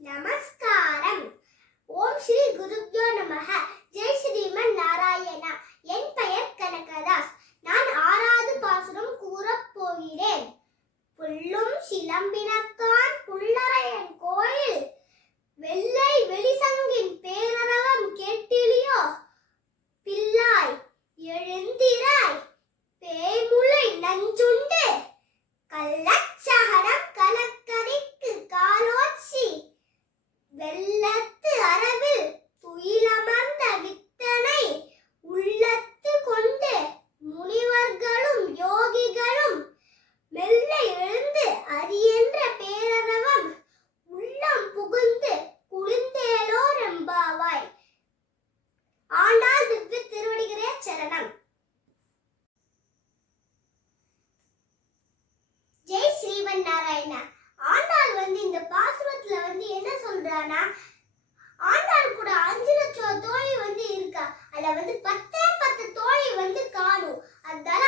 நமஸ்காரம். ஓம் ஸ்ரீ குருப்யோ நமஹ. ஜெய் ஸ்ரீமன் நாராயணா. என் பெயர் கனகதாஸ். நான் 6வது பாசுரம் கூறப் போகிறேன். புல்லும் சிலம்பினக்கான் புல்லரையன் கோயில் வெள்ளை வெளிசங்கின் பேரரவம் கேட்டிலியோ பிள்ளாய் எழுந்திராய் பேய்முளை நஞ்சுண்டு கள்ளச்சகடம் கலக்கரிக்கு காலோச்சி வெள்ளத்து அரவில் துயிலமர்ந்த வித்தனை உள்ளத்து கொண்டு முனிவர்களும் யோகிகளும் மெல்ல எழுந்து அரியென்ற பேரரவம் உள்ளம் புகுந்து குளிர்ந்தேலோ ரெம்பாவாய். ஆண்டாள் திவ்ய திருவடிகளே சரணம். ஜெய் ஸ்ரீமன் நாராயணா. ஆண்டாள் இந்த பாசுரத்துல என்ன சொல்றானா, ஆண்டாள் கூட 5 லட்சம் தோழி இருக்கா. அதுல 10 தோழி காணும். அதனால